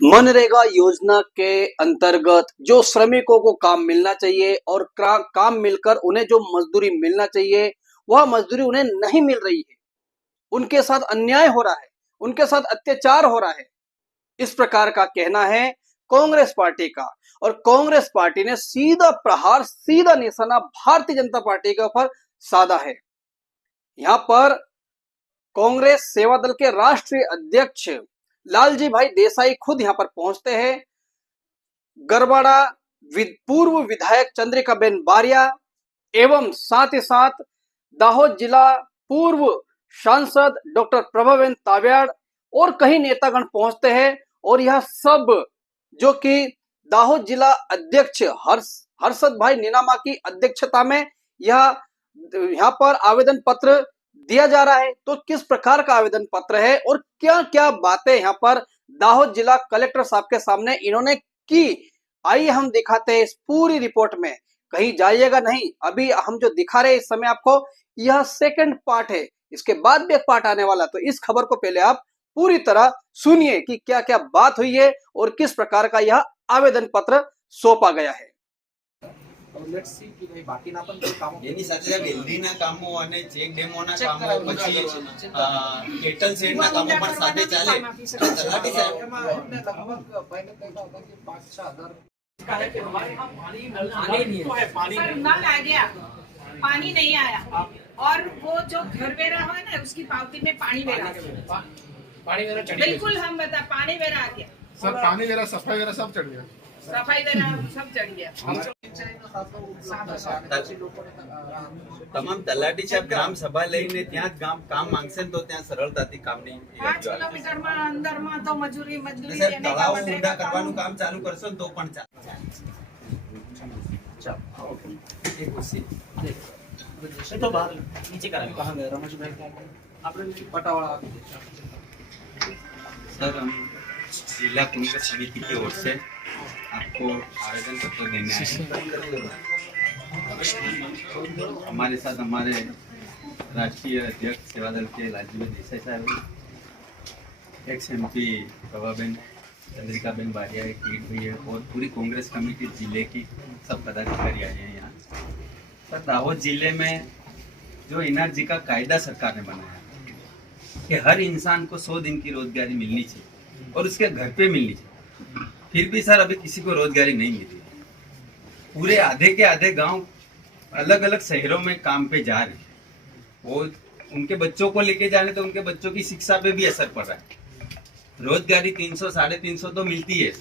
मनरेगा योजना के अंतर्गत जो श्रमिकों को काम मिलना चाहिए और काम मिलकर उन्हें जो मजदूरी मिलना चाहिए वह मजदूरी उन्हें नहीं मिल रही है। उनके साथ अन्याय हो रहा है, उनके साथ अत्याचार हो रहा है। इस प्रकार का कहना है कांग्रेस पार्टी का। और कांग्रेस पार्टी ने सीधा प्रहार, सीधा निशाना भारतीय जनता पार्टी के ऊपर साधा है। यहां पर कांग्रेस सेवा दल के राष्ट्रीय अध्यक्ष लालजी भाई देसाई खुद यहां पर पहुंचते हैं। गरबाड़ा पूर्व विधायक चंद्रिकाबेन बारिया एवं साथ ही साथ दाहोद जिला पूर्व सांसद डॉक्टर प्रभाबेन ताबियाड़ और कई नेतागण पहुंचते हैं। और यह सब जो कि दाहोद जिला अध्यक्ष हर्षद भाई नीनामा की अध्यक्षता में यहाँ पर आवेदन पत्र दिया जा रहा है। तो किस प्रकार का आवेदन पत्र है और क्या क्या बातें यहाँ पर दाहोद जिला कलेक्टर साहब के सामने इन्होंने की, आइए हम दिखाते हैं इस पूरी रिपोर्ट में। कहीं जाइएगा नहीं, अभी हम जो दिखा रहे हैं इस समय आपको, यह सेकंड पार्ट है, इसके बाद भी एक पार्ट आने वाला। तो इस खबर को पहले आप पूरी तरह सुनिए कि क्या क्या बात हुई है और किस प्रकार का यह आवेदन पत्र सौंपा गया है। લેટ્સ સી કે ભાઈ બાકીના પણ કોઈ કામો એની સાથે વેલ્ડીના કામો અને ચેક ડેમોના કામો પછી કેટલ શેડના કામો પણ સાથે ચાલે તો તલાટી સાહેબ એમને લગભગ ભાઈને કહેતા હતા કે 5-6 હજાર काहे कि हमारे यहाँ पानी नल है, पानी नल आ गया, पानी नहीं आया और वो जो घर वेरा है ना उसकी पावती में पानी वेरा पानी मेरा चढ़ी बिल्कुल हम बता पानी वेरा आ गया सर, पानी वगैरह सफाई वगैरह सब चढ़ गया। सफाई वेरा सब चढ़ गया। તમામ તલાટી સાહેબ ગ્રામ સભા લઈને ત્યાં જ કામ માંગશે તો ત્યાં સરળતાથી કામની 5 કિલોમીટર માં અંદર માં તો મજૂરી સાહેબ દેने का તળાવ मटेरियल ઊંડા का કરવાનું કામ ચાલુ કરશો ને તો પણ ચાલે। तो बाहर नीचे करा कहाँ गए रमेश भाई क्या આપણે પટાવાળા सर हम जिला कांग्रेस समिति की ओर से आपको आवेदन पत्र देने आए हैं। हमारे साथ हमारे राष्ट्रीय अध्यक्ष सेवा दल के लालजी भाई देसाई साहब, एक्स MP प्रभाबेन चंद्रिकाबेन बारिया, एक कीट भी है और पूरी कांग्रेस कमेटी जिले की सब पदाधिकारी आए हैं यहाँ। पर दाहोद जिले में जो एनआरजी का कायदा सरकार ने बनाया कि हर इंसान को 100 दिन की रोजगारी मिलनी चाहिए और उसके घर पे मिलनी चाहिए, फिर भी सर अभी किसी को रोजगारी नहीं मिली। पूरे आधे के आधे गांव अलग अलग शहरों में काम पे जा रहे हैं, वो उनके बच्चों को लेके जाने तो उनके बच्चों की शिक्षा पे भी असर पड़ रहा है। रोजगारी 300-350 तो मिलती है,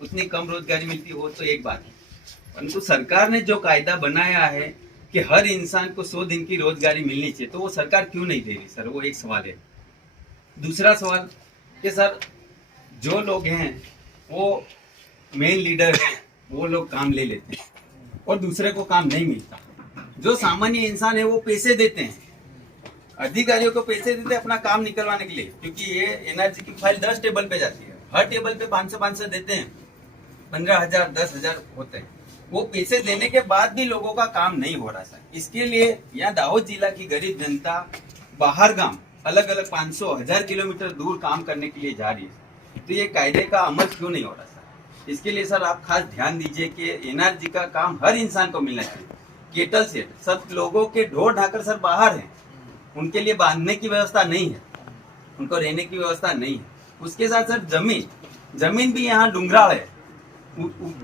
उतनी कम रोजगारी मिलती हो तो एक बात है, परंतु सरकार ने जो कायदा बनाया है कि हर इंसान को 100 दिन की रोजगारी मिलनी चाहिए, तो वो सरकार क्यों नहीं दे रही सर? वो एक सवाल है। दूसरा सवाल कि सर जो लोग हैं वो मेन लीडर हैं, वो लोग काम ले लेते हैं और दूसरे को काम नहीं मिलता। जो सामान्य इंसान है वो पैसे देते हैं, अधिकारियों को पैसे देते हैं अपना काम निकलवाने के लिए, क्योंकि ये एनआरजी की फाइल 10 टेबल पे जाती है, हर टेबल पे 500 देते हैं, 15,000 10,000 होते हैं। वो पैसे देने के बाद भी लोगों का काम नहीं हो रहा सर। इसके लिए यहाँ दाहोद जिला की गरीब जनता बाहर गांव अलग अलग 500-1000 किलोमीटर दूर काम करने के लिए जा रही है, तो ये कायदे का अमल क्यों नहीं हो रहा सर? इसके लिए सर आप खास ध्यान दीजिए कि एनआरजी का काम हर इंसान को मिलना चाहिए। केटल सेट सब लोगों के ढोर ढाकर सर बाहर हैं, उनके लिए बांधने की व्यवस्था नहीं है, उनको रहने की व्यवस्था नहीं है। उसके साथ सर जमीन भी यहाँ डूंगराल है,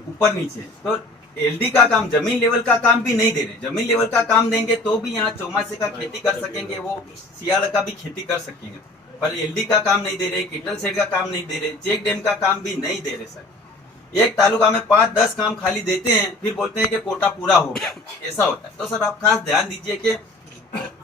ऊपर नीचे, तो एलडी का काम, जमीन लेवल का काम भी नहीं दे रहे। जमीन लेवल का काम देंगे तो भी यहाँ चौमासे का खेती कर सकेंगे, वो सियाल का भी खेती कर सकेंगे, पर एलडी का काम नहीं दे रहे, केटल सेट का काम नहीं दे रहे, चेक डैम का काम भी नहीं दे रहे सर। एक तालुका में 5-10 काम खाली देते हैं, फिर बोलते हैं कि कोटा पूरा हो गया, ऐसा होता है। तो सर आप खास ध्यान दीजिए कि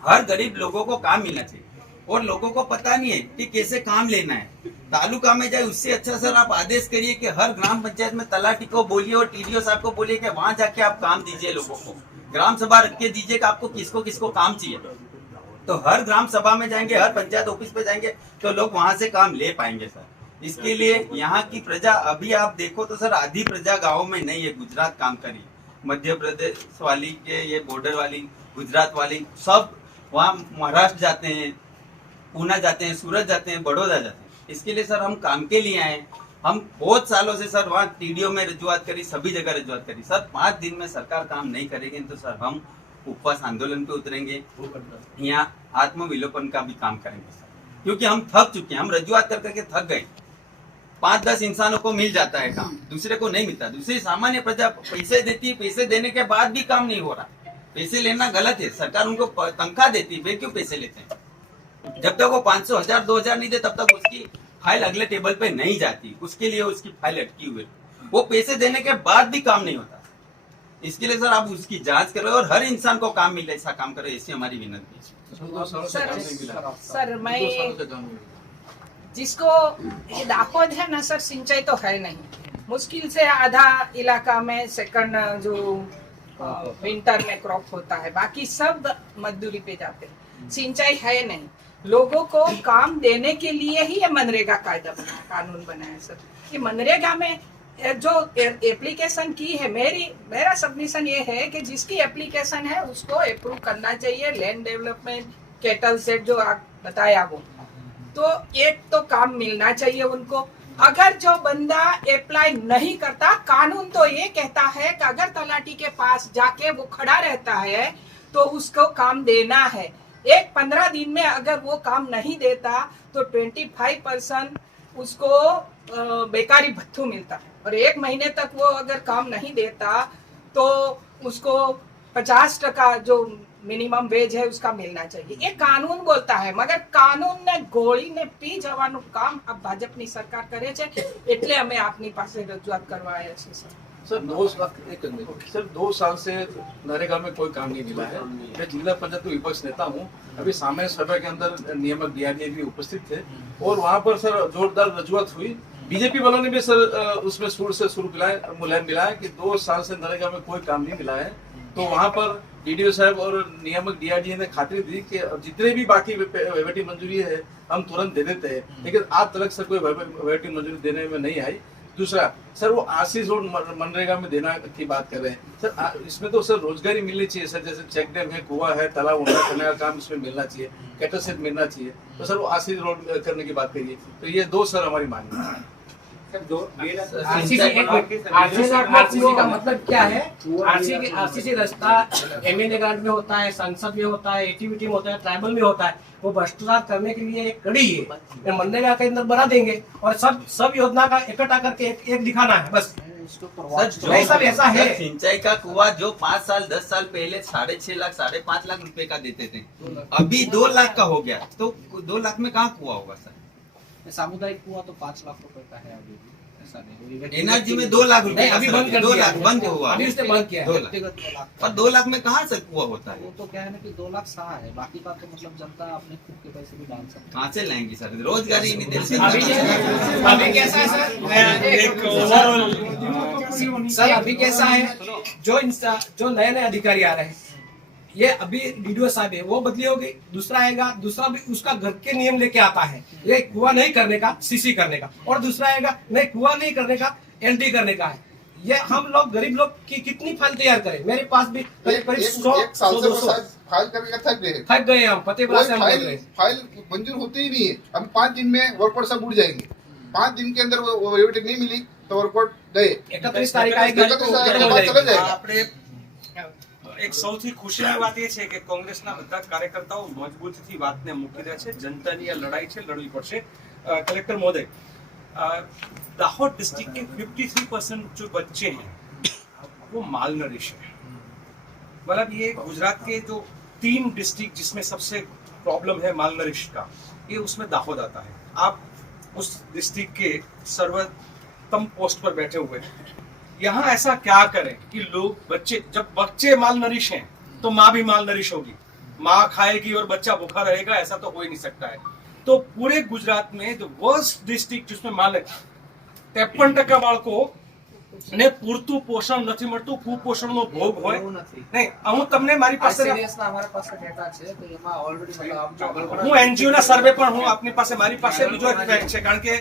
हर गरीब लोगों को काम मिलना चाहिए, और लोगों को पता नहीं है कि कैसे काम लेना है। तालुका में जाए उससे अच्छा सर आप आदेश करिए कि हर ग्राम पंचायत में तलाटी को बोलिए और टीडीओ साहब को बोलिए कि वहां जाके आप काम दीजिए लोगों को, ग्राम सभा रख के दीजिए कि आपको किसको किसको काम चाहिए। तो हर ग्राम सभा में जाएंगे, हर पंचायत ऑफिस पे जाएंगे तो लोग वहां से काम ले पाएंगे सर। इसके लिए यहाँ की प्रजा, अभी आप देखो तो सर आधी प्रजा गाँव में नहीं है, गुजरात काम करी, मध्य प्रदेश वाली के ये बॉर्डर वाली, गुजरात वाली सब वहाँ महाराष्ट्र जाते हैं, पूना जाते हैं, सूरत जाते हैं, बड़ौदा जाते हैं। इसके लिए सर हम काम के लिए आए, हम बहुत सालों से सर वहाँ टीडीओ में रजूआत करी, सभी जगह रजूआत करी सर। 5 दिन में सरकार काम नहीं करेगी तो सर हम उपवास आंदोलन पे उतरेंगे, यहाँ आत्मविलोपन का भी काम करेंगे सर, क्योंकि हम थक चुके हैं। हम रजूआत कर करके थक गए। 5-10 इंसानों को मिल जाता है काम, दूसरे को नहीं मिलता। दूसरी सामान्य प्रजा पैसे देती है, पैसे देने के बाद भी काम नहीं हो रहा। पैसे लेना गलत है, सरकार उनको तनख्वाह देती है, वे क्यों पैसे लेते हैं? जब तक वो 500, 1000, 2000 नहीं दे तब तक उसकी फाइल अगले टेबल पे नहीं जाती, उसके लिए उसकी फाइल अटकी हुई। वो पैसे देने के बाद भी काम नहीं होता। इसके लिए सर आप उसकी जांच करें और हर इंसान को काम मिले, ऐसा काम करें, ऐसी हमारी विनती है। सर मैं जिसको ये दाखोद है ना सर, सिंचाई तो है नहीं। मुश्किल से आधा इलाका में सेकंड जो विंटर में क्रॉप होता है, बाकी सब मजदूरी पे जाते हैं। सिंचाई है नहीं। लोगों को काम देने के लिए ही ये मनरेगा कायदा बना, कानून बनाया सर। ये मनरेगा में जो एप्लीकेशन की है, मेरा सबमिशन ये है कि जिसकी एप्लीकेशन है उसको अप्रूव करना चाहिए। लैंड डेवलपमेंट, कैटल सेट जो आप बताया वो, तो एक तो काम मिलना चाहिए उनको। अगर जो बंदा अप्लाई नहीं करता, कानून तो ये कहता है कि अगर तलाटी के पास जाके वो खड़ा रहता है तो उसको काम देना है। 15 दिन में अगर वो काम नहीं देता तो 25% उसको बेकारी भत्थू मिलता है, और 1 महीने तक वो अगर काम नहीं देता तो उसको 50% जो मिनिमम वेज है उसका मिलना चाहिए। ये कानून बोलता है, मगर कानून ने गोળી ने પી જવાનું કામ આ ભાજપની સરકાર કરે છે, એટલે અમે આપની પાસે રજૂઆત કરવા આવ્યા છીએ સર। सर 2 साल से नरेगा में कोई काम नहीं मिला है। मैं जिला पंचायत विपक्ष नेता हूँ। अभी सामान्य सभा के अंदर नियामक डीआरडीए भी उपस्थित थे और वहाँ पर सर जोरदार रजूआत हुई। बीजेपी वालों ने भी सर उसमें सुर से सुर मुलायम मिलाया कि 2 साल से नरेगा में कोई काम नहीं मिला है। तो वहाँ पर डीडीओ साहब और नियामक डीआरडीए ने खातिर दी कि जितने भी बाकी वैवेटी मंजूरी है हम तुरंत दे देते हैं, लेकिन आज तक सर कोई वैवेटी मंजूरी देने में नहीं आई। दूसरा सर वो आरसी रोड मनरेगा में देना की बात कर रहे हैं सर। इसमें तो सर रोजगारी मिलनी चाहिए सर, जैसे चेक डैम है, कुआं है, तालाब उंडा करने का काम इसमें मिलना चाहिए, कैटल सेट मिलना चाहिए। तो सर वो आरसी रोड करने की बात करिए। तो ये 2 सर हमारी मांग है। आरसीसी का मतलब क्या है? आरसीसी रास्ता एमएलए ग्रांट में होता है, संसद में होता है, एटीवीटी में होता है, ट्राइबल में होता है। वो भ्रष्टाचार करने के लिए एक कड़ी है। मनरेगा के अंदर बना देंगे और सब योजना का इकट्ठा करके एक दिखाना है बस। ऐसा है। सिंचाई का कुआं जो 5 साल 10 साल पहले 6.5 लाख 5.5 लाख रुपए का देते थे, अभी 2 लाख का हो गया। तो 2 लाख में कहाँ कुआं होगा सर? सामुदायिक कुआं तो 5 लाख रुपए का है अभी भी। ऐसा नहीं, एनर्जी में 2 लाख रुपए अभी बंद कर 2 दिया लाख है। बंद हुआ, अभी उसने बंद किया है। 2 लाख और 2 लाख में कहाँ से कुआं होता है? वो तो क्या है ना कि 2 लाख सहा है, बाकी का तो मतलब जनता अपने खुद के पैसे भी डाल सकती है। कहाँ से लाएंगे सर? रोजगारी नहीं देते। अभी कैसा है सर, अभी कैसा है, जो नए अधिकारी आ रहे हैं, ये अभी डीडीओ साहब है, वो बदली हो गई, दूसरा आएगा, दूसरा भी उसका घर के नियम लेके आता है, ये कुआं नहीं करने का, सीसी करने का, और दूसरा आएगा नहीं कुआं नहीं करने का, एलडी करने का है। ये हम लोग गरीब लोग की कितनी फाइल तैयार करें? मेरे पास भी करीब 100-200 फाइल करके थक गए हम फतेहपुरा से। फाइल मंजूर होती ही नहीं है। अब 5 दिन में वर्कआउट सब उड़ जाएंगे। 5 दिन के अंदर वो वेटिंग नहीं मिली तो वर्कआउट गए। 31 तारीख आएगी चला जाएगा। એક સૌથી ખુશીની વાત એ છે કે કોંગ્રેસના બધા કાર્યકર્તાઓ મજબૂતીથી વાતને મૂકી રહ્યા છે। જનતાની આ લડાઈ છે, લડવી પડશે। કલેક્ટર મહોદય, दाहोद डिस्ट्रिक्ट के 53% जो बच्चे हैं वो मालनरिश है। मतलब ये गुजरात के जो 3 डिस्ट्रिक्ट जिसमें सबसे प्रॉब्लम है मालनरिश का, ये उसमें दाहोद आता है। आप उस डिस्ट्रिक्ट के सर्वोत्तम पोस्ट पर बैठे हुए हैं। यहाँ ऐसा क्या करें कि लोग जब बच्चे मालनरिश हैं तो माँ भी मालनरिश होगी, माँ खाएगी और बच्चा भूखा रहेगा, ऐसा तो हो ही नहीं सकता है। तो पूरे गुजरात में जो वर्स्ट डिस्ट्रिक्ट जिसमें 53% બાળકો ને પૂરતું પોષણ નથી મળતું, કુપોષણનો ભોગ હોય નહીં। હું તમને મારી પાસે અમારા પાસે ડેટા છે તો એમાં ઓલરેડી मतलब હું એનજીઓ ના સર્વે પણ હું આપની પાસે મારી પાસે બીજો એક ફેક્ટ છે, કારણ કે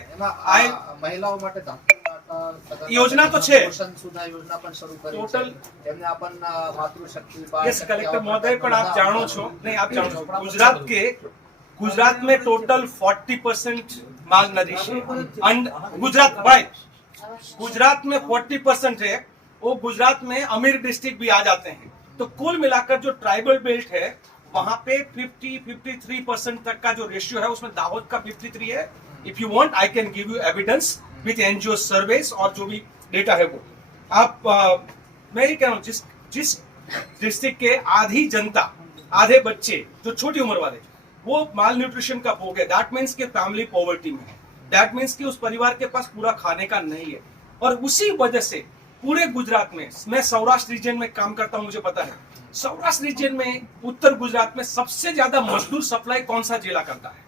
આ મહિલાઓ માટે યોજના તો છે, પોષણ સુધા યોજના પણ શરૂ કરી છે। ટોટલ એમને આપણ માતૃશક્તિ यस कलेक्टर महोदय, પણ आप जानो छो नहीं, आप जानो छो गुजरात के गुजरात में टोटल 40% माल नरिश है। गुजरात भाई, गुजरात में 40% है, वो गुजरात में अमीर डिस्ट्रिक्ट भी आ जाते हैं। तो कुल मिलाकर जो ट्राइबल बेल्ट है वहां पे 53% तक का जो रेशियो है उसमें दाहोद का 53 है। If you want I can give you evidence with NGO surveys और जो भी डेटा है वो आप मैं ये कह रहा हूँ जिस डिस्ट्रिक्ट के आधी जनता, आधे बच्चे जो छोटी उम्र वाले वो माल न्यूट्रिशन का भोग है, दैट मीन्स के फैमिली पॉवर्टी में है, दैट मीन्स कि उस परिवार के पास पूरा खाने का नहीं है। और उसी वजह से पूरे गुजरात में, मैं सौराष्ट्र रीजन में काम करता हूं, मुझे पता है सौराष्ट्र रीजन में, उत्तर गुजरात में सबसे ज्यादा मजदूर सप्लाई कौन सा जिला करता है?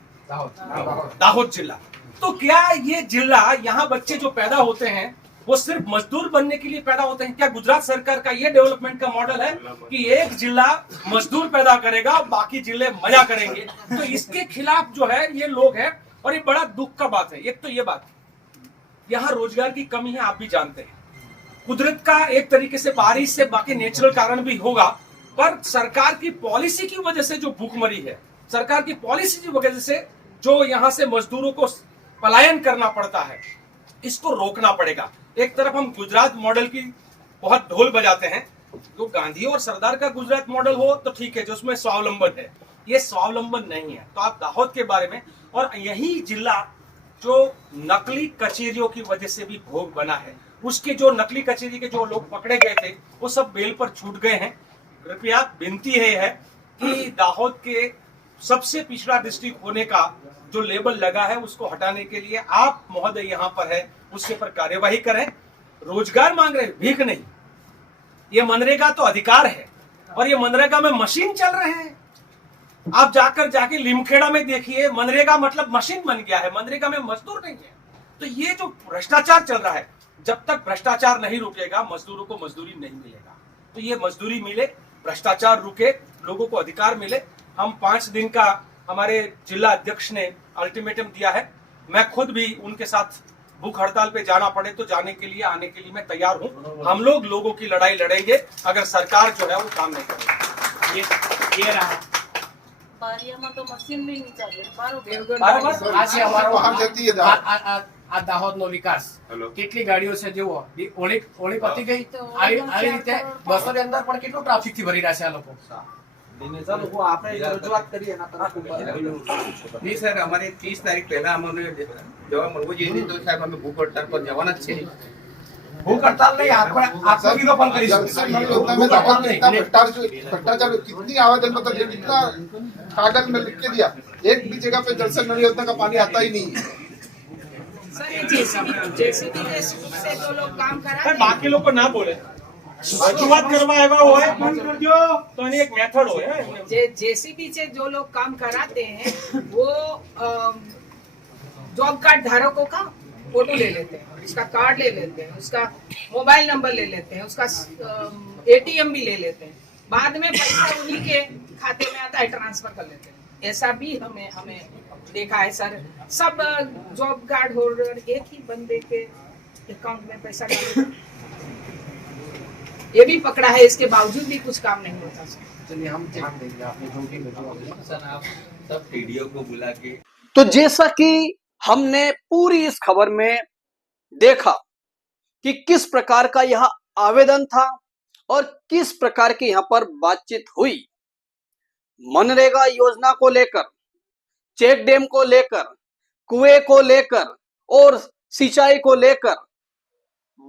दाहोद जिला। तो क्या ये जिला, यहाँ बच्चे जो पैदा होते हैं वो सिर्फ मजदूर बनने के लिए पैदा होते हैं? क्या गुजरात सरकार का ये डेवलपमेंट का मॉडल है कि एक जिला मजदूर पैदा करेगा, बाकी जिले मजा करेंगे? तो इसके खिलाफ जो है ये लोग हैं और ये बड़ा दुख का बात है। एक तो ये बात, यहाँ रोजगार की कमी है, आप भी जानते हैं। कुदरत का एक तरीके से, बारिश से, बाकी नेचुरल कारण भी होगा, पर सरकार की पॉलिसी की वजह से जो भूखमरी है, सरकार की पॉलिसी की वजह से जो यहाँ से मजदूरों को पलायन करना पड़ता है, इसको रोकना पड़ेगा। एक तरफ हम गुजरात मॉडल की बहुत ढोल बजाते हैं, तो गांधी और सरदार का गुजरात मॉडल हो तो ठीक है, जो उसमें स्वावलंबन है, ये स्वावलंबन नहीं है। तो आप दाहोद के बारे में, और यही जिला जो नकली कचेरियों की वजह से भी भोग बना है, उसके जो नकली कचेरी के जो लोग पकड़े गए थे वो सब बेल पर छूट गए हैं। कृपया विनती है कि दाहोद के सबसे पिछड़ा डिस्ट्रिक्ट होने का जो लेबल लगा है उसको हटाने के लिए आप महोदय यहाँ पर है, उसके पर कार्यवाही करें। रोजगार मांग रहे, भीख नहीं। ये मनरेगा तो अधिकार है, और ये मनरेगा में मशीन चल रहे हैं। आप जाके लिमखेड़ा में देखिए, मनरेगा मतलब मशीन बन गया है, मनरेगा में मजदूर नहीं है। तो ये जो भ्रष्टाचार चल रहा है, जब तक भ्रष्टाचार नहीं रुकेगा मजदूरों को मजदूरी नहीं मिलेगा। तो ये मजदूरी मिले, भ्रष्टाचार रुके, लोगों को अधिकार मिले। हम 5 दिन का हमारे जिला अध्यक्ष ने अल्टीमेटम दिया है। मैं खुद भी उनके साथ भूख हड़ताल पे जाना पड़े तो जाने के लिए, आने के लिए मैं तैयार हूँ। हम लोग लोगों की लड़ाई लड़ेंगे अगर सरकार जो है वो काम नहीं करेगी। ये रहा બારિયામાં તો મશીન બી નહીં ચાલે બરાબર દેવગઢ આ છે અમારો વાહન જતી है दाहोद। આ દાહોદનો વિકાસ કેટલી ગાડીઓ છે જુઓ, ઓળી પતી ગઈ આવી રીતે બસો ની અંદર પણ કેટલું ટ્રાફિક થી ભરી રહ્યા છે આ લોકો। नहीं सर, हमारे 30 तारीख पहला हमारे जवाब મળવો જોઈએ, तो साहब हमें भूख हड़ताल पर जवाना છે। भूख हड़ताल नहीं, आपको भी ओपन करी जल से नल योजना में दाहोद में इतना भ्रष्टाचार, कितनी आवेदन पत्र दिए, कितना कागज में लिख के दिया, एक भी जगह पे जल से नल योजना का पानी आता ही नहीं है। सर ये जेसीबी से जो लोग काम करा सर बाकी लोग को ना बोले, रजूआत करवा आएगा हो है तो नहीं, एक मेथड हो है। जेसीबी से जो लोग काम कराते हैं वो जॉब कार्ड धारकों का फोटो ले लेते हैं, उसका कार्ड ले लेते हैं, उसका मोबाइल नंबर ले लेते हैं, उसका एटीएम भी ले लेते हैं, बाद में पैसा उन्हीं के खाते में आता है, ट्रांसफर कर लेते हैं। ऐसा भी हमें देखा है सर। सब जॉब कार्ड होल्डर एक ही बंदे के अकाउंट में पैसा डालते, ये भी पकड़ा है, इसके बावजूद भी कुछ काम नहीं होता सर। चलिए हम ध्यान देंगे, आपने जो भी सर आप सब वीडियो को बुला के, तो जैसा कि हमने पूरी इस खबर में देखा कि किस प्रकार का यह आवेदन था और किस प्रकार की यहां पर बातचीत हुई, मनरेगा योजना को लेकर, चेक डैम को लेकर, कुएं को लेकर और सिंचाई को लेकर,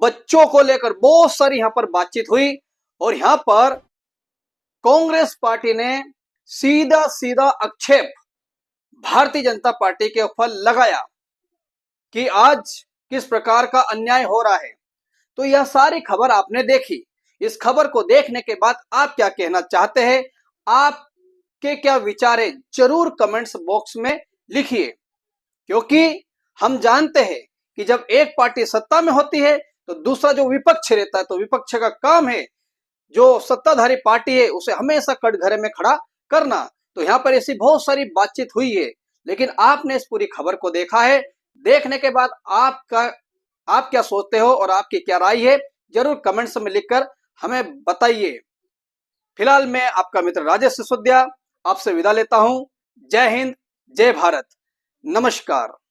बच्चों को लेकर बहुत सारी यहां पर बातचीत हुई। और यहां पर कांग्रेस पार्टी ने सीधा सीधा आक्षेप भारतीय जनता पार्टी के ऊपर लगाया कि आज किस प्रकार का अन्याय हो रहा है। तो यह सारी खबर आपने देखी। इस खबर को देखने के बाद आप क्या कहना चाहते हैं, आपके क्या विचार है, जरूर कमेंट्स बॉक्स में लिखिए। क्योंकि हम जानते हैं कि जब एक पार्टी सत्ता में होती है तो दूसरा जो विपक्ष रहता है, तो विपक्ष का काम है जो सत्ताधारी पार्टी है उसे हमेशा कटघरे में खड़ा करना। तो यहाँ पर ऐसी बहुत सारी बातचीत हुई है, लेकिन आपने इस पूरी खबर को देखा है। देखने के बाद आप क्या सोचते हो और आपकी क्या राय है, जरूर कमेंट्स में लिखकर हमें बताइए। फिलहाल मैं आपका मित्र राजेश सिसोदिया आपसे विदा लेता हूं। जय हिंद, जय भारत, नमस्कार।